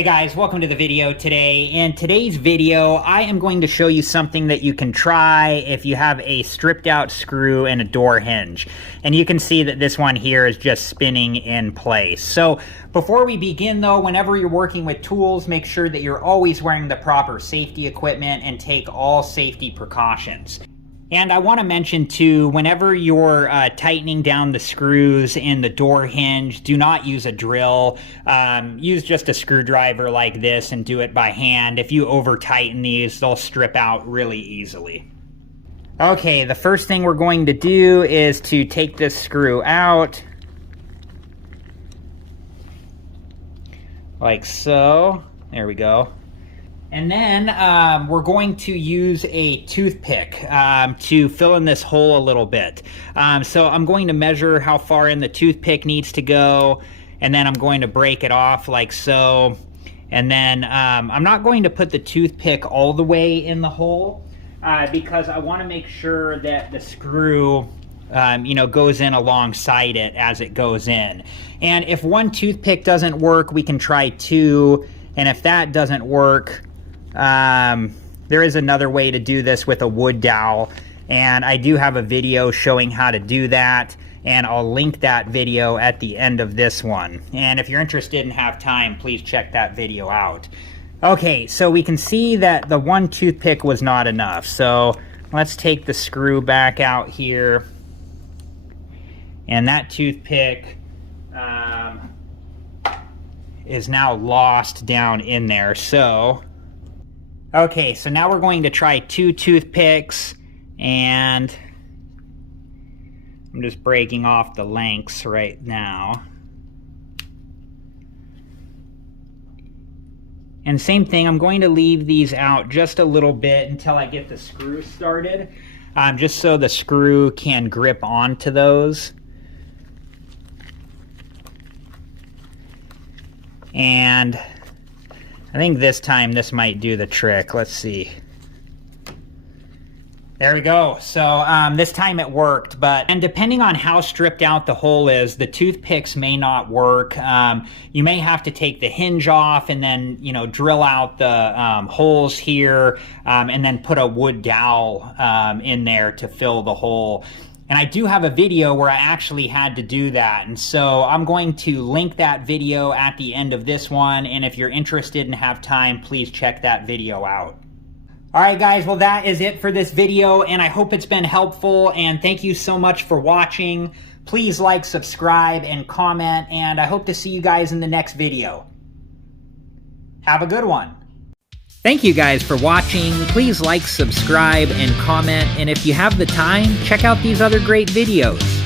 Hey guys, welcome to the video today. In today's video, I am going to show you something that you can try if you have a stripped out screw and a door hinge. And you can see that this one here is just spinning in place. So before we begin though, whenever you're working with tools, make sure that you're always wearing the proper safety equipment and take all safety precautions. And I want to mention too, whenever you're tightening down the screws in the door hinge, do not use a drill. Use just a screwdriver like this and do it by hand. If you over tighten these, they'll strip out really easily. Okay, the first thing we're going to do is to take this screw out. Like so. There we go. And then we're going to use a toothpick to fill in this hole a little bit. So I'm going to measure how far in the toothpick needs to go, and then I'm going to break it off like so. And then I'm not going to put the toothpick all the way in the hole because I want to make sure that the screw goes in alongside it as it goes in. And if one toothpick doesn't work, we can try two. And if that doesn't work, there is another way to do this with a wood dowel, and I do have a video showing how to do that, and I'll link that video at the end of this one. And if you're interested and have time, please check that video out. Okay, so we can see that the one toothpick was not enough, so let's take the screw back out here, and that toothpick is now lost down in there. Okay, so now we're going to try two toothpicks, and I'm just breaking off the lengths right now. And same thing, I'm going to leave these out just a little bit until I get the screw started, just so the screw can grip onto those. And I think this time this might do the trick. Let's see. There we go. So this time it worked, and depending on how stripped out the hole is, the toothpicks may not work. You may have to take the hinge off and then, drill out the holes here, and then put a wood dowel in there to fill the hole. And I do have a video where I actually had to do that. And so I'm going to link that video at the end of this one. And if you're interested and have time, please check that video out. All right, guys, well, that is it for this video. And I hope it's been helpful. And thank you so much for watching. Please like, subscribe, and comment. And I hope to see you guys in the next video. Have a good one. Thank you guys for watching. Please like, subscribe, and comment, and if you have the time, check out these other great videos.